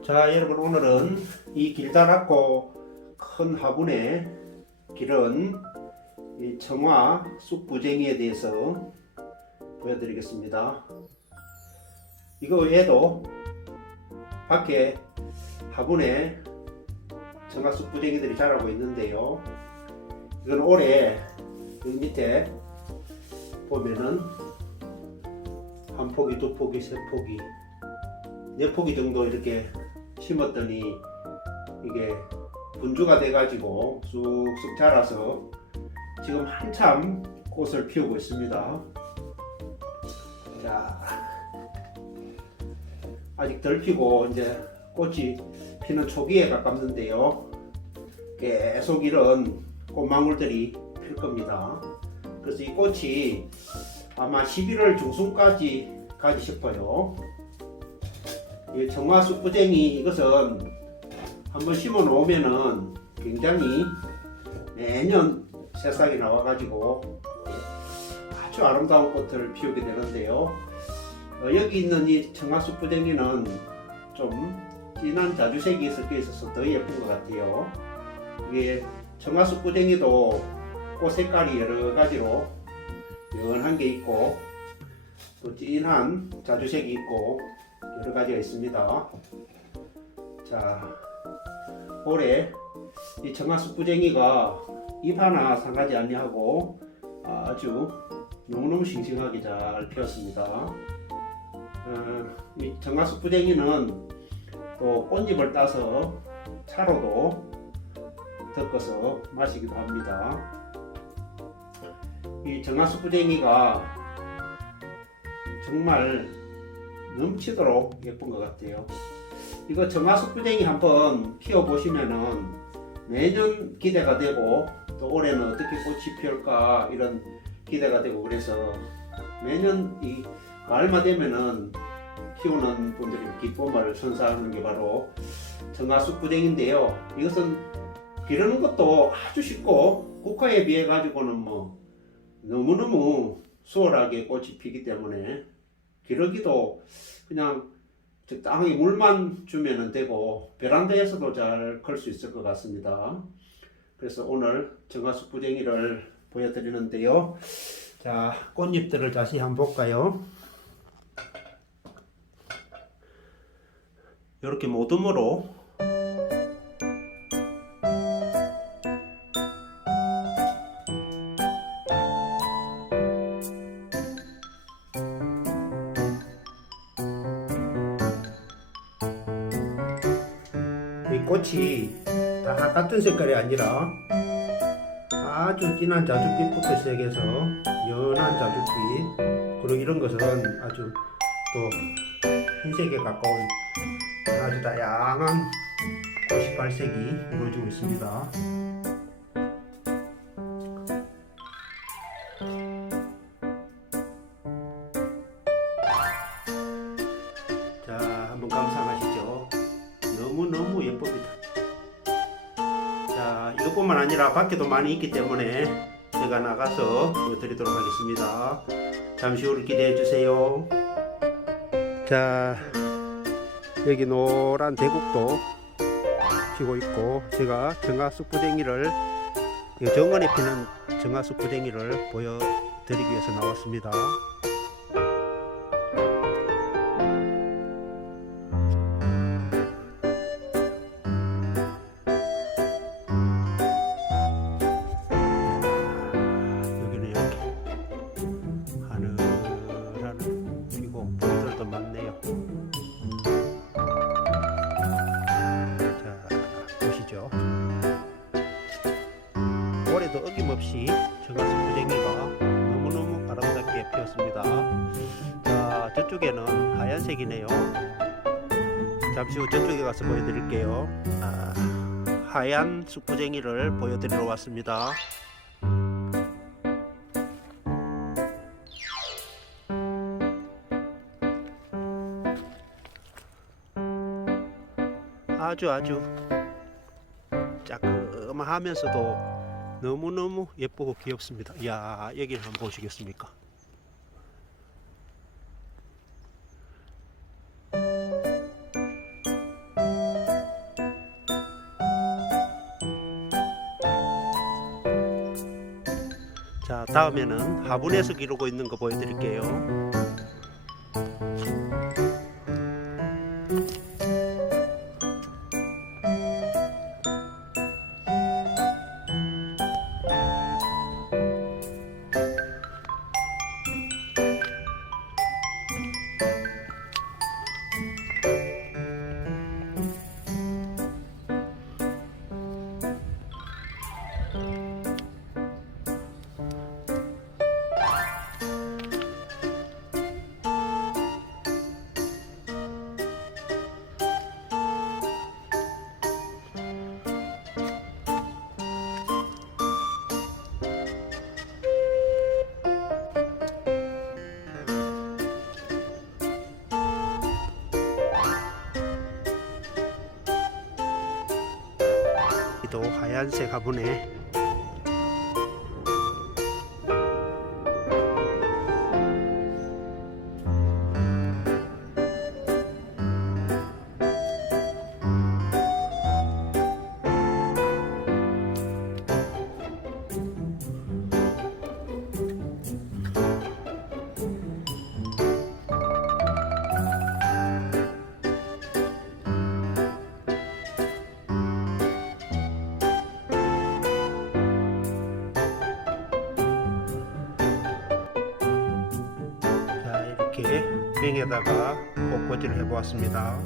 자 여러분 오늘은 이 길다랗고 큰 화분에 기른 이 청화 쑥부쟁이에 대해서 보여드리겠습니다. 이거 외에도 밖에 화분에 청화 쑥부쟁이들이 자라고 있는데요. 이건 올해 여기 밑에 보면은 한 포기, 두 포기, 세 포기, 네 포기 정도 이렇게 심었더니 이게 분주가 돼가지고 쑥쑥 자라서 지금 한참 꽃을 피우고 있습니다. 자, 아직 덜 피고 이제 꽃이 피는 초기에 가깝는데요. 계속 이런 꽃망울들이 필 겁니다. 그래서 이 꽃이 아마 11월 중순까지 가지 싶어요. 이 청화쑥부쟁이 이것은 한번 심어 놓으면은 굉장히 매년 새싹이 나와가지고 아주 아름다운 꽃을 피우게 되는데요. 어, 여기 있는 이 청화쑥부쟁이는 좀 진한 자주색이 섞여 있어서 더 예쁜 것 같아요. 이게 청화쑥부쟁이도 꽃 색깔이 여러 가지로 연한 게 있고 또 진한 자주색이 있고 여러 가지가 있습니다. 자, 올해 이 청아쑥부쟁이가 잎 하나 상하지 아니하고 아주 너무너무 싱싱하게 잘 피었습니다. 어, 이 청아쑥부쟁이는 또 꽃잎을 따서 차로도 덮어서 마시기도 합니다. 이 정화수부쟁이가 정말 넘치도록 예쁜 것 같아요. 이거 정화수부쟁이 한번 키워 보시면은 매년 기대가 되고 또 올해는 어떻게 꽃이 피울까 이런 기대가 되고 그래서 매년 이 가을만 되면은 키우는 분들이 기쁨을 선사하는 게 바로 정화수부쟁인데요. 이것은 기르는 것도 아주 쉽고 국화에 비해 가지고는 뭐 너무너무 수월하게 꽃이 피기 때문에 기러기도 그냥 적당히 물만 주면 되고 베란다에서도 잘 클 수 있을 것 같습니다. 그래서 오늘 정화수 부쟁이를 보여드리는데요. 자, 꽃잎들을 다시 한번 볼까요? 이렇게 모둠으로 이 꽃이 다 같은 색깔이 아니라 아주 진한 자줏빛부터 시작해서 연한 자줏빛 그리고 이런 것은 아주 또 흰색에 가까운 아주 다양한 꽃이 발색이 이루어지고 있습니다. 뿐만 아니라 밖에도 많이 있기 때문에 제가 나가서 보여드리도록 하겠습니다. 잠시 후를 기대해 주세요. 자, 여기 노란 대국도 피고 있고 제가 정화쑥 부쟁이를 이 정원에 피는 정화쑥 부쟁이를 보여드리기 위해서 나왔습니다. 올해도 어김없이 정화수부쟁이가 너무너무 아름답게 피었습니다. 자 저쪽에는 하얀색이네요. 잠시 후 저쪽에 가서 보여드릴게요. 아, 하얀 쑥부쟁이를 보여드리러 왔습니다. 아주 아주 짜끔하면서도 너무너무 예쁘고 귀엽습니다. 이야, 여기를 한번 보시겠습니까? 자, 다음에는 화분에서 기르고 있는 거 보여드릴게요. 얀색 화분에 이렇게 뱅에다가 꽃꽂이를 해보았습니다.